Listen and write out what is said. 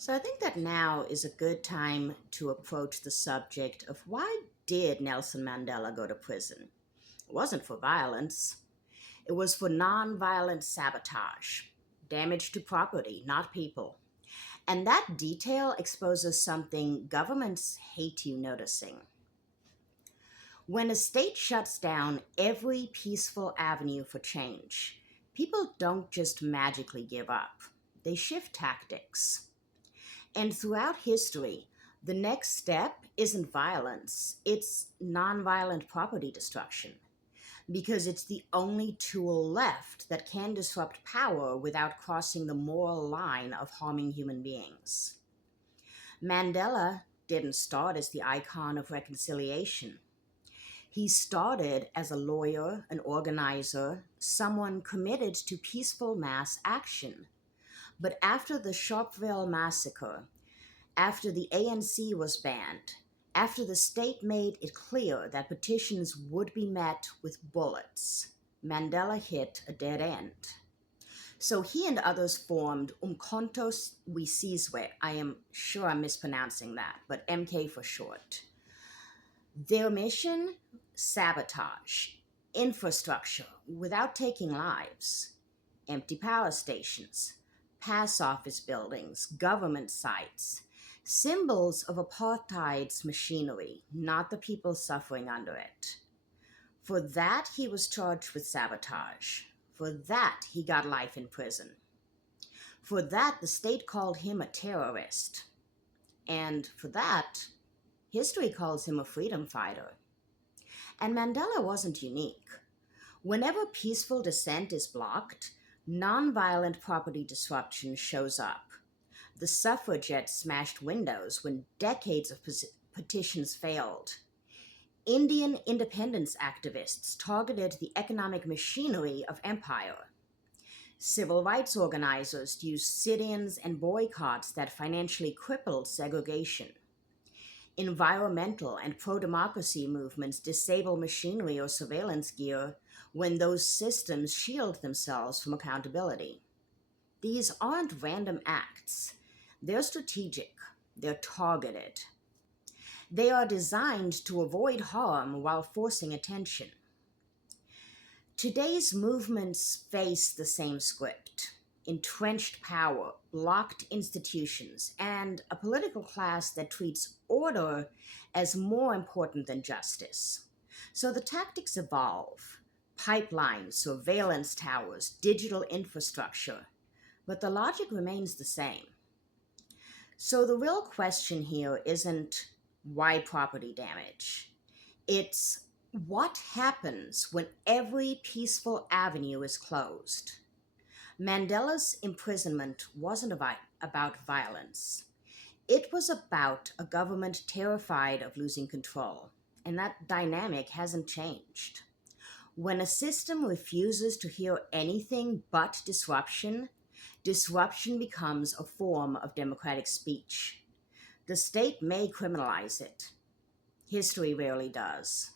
So I think that now is a good time to approach the subject of why did Nelson Mandela go to prison? It wasn't for violence. It was for nonviolent sabotage, damage to property, not people. And that detail exposes something governments hate you noticing. When a state shuts down every peaceful avenue for change, people don't just magically give up. They shift tactics. And throughout history, the next step isn't violence, it's nonviolent property destruction, because it's the only tool left that can disrupt power without crossing the moral line of harming human beings. Mandela didn't start as the icon of reconciliation. He started as a lawyer, an organizer, someone committed to peaceful mass action. But after the Sharpeville massacre, after the ANC was banned, after the state made it clear that petitions would be met with bullets, Mandela hit a dead end. So he and others formed Umkhonto Wisizwe. I am sure I'm mispronouncing that, but MK for short. Their mission? Sabotage, infrastructure without taking lives, empty power stations, pass office buildings, government sites, symbols of apartheid's machinery, not the people suffering under it. For that, he was charged with sabotage. For that, he got life in prison. For that, the state called him a terrorist. And for that, history calls him a freedom fighter. And Mandela wasn't unique. Whenever peaceful dissent is blocked, nonviolent property disruption shows up. The suffragettes smashed windows when decades of petitions failed. Indian independence activists targeted the economic machinery of empire. Civil rights organizers used sit-ins and boycotts that financially crippled segregation. Environmental and pro-democracy movements disable machinery or surveillance gear when those systems shield themselves from accountability. These aren't random acts. They're strategic. They're targeted. They are designed to avoid harm while forcing attention. Today's movements face the same script: entrenched power, blocked institutions, and a political class that treats order as more important than justice. So the tactics evolve: pipelines, surveillance towers, digital infrastructure, but the logic remains the same. So the real question here isn't why property damage. It's what happens when every peaceful avenue is closed. Mandela's imprisonment wasn't about violence. It was about a government terrified of losing control, and that dynamic hasn't changed. When a system refuses to hear anything but disruption, disruption becomes a form of democratic speech. The state may criminalize it. History rarely does.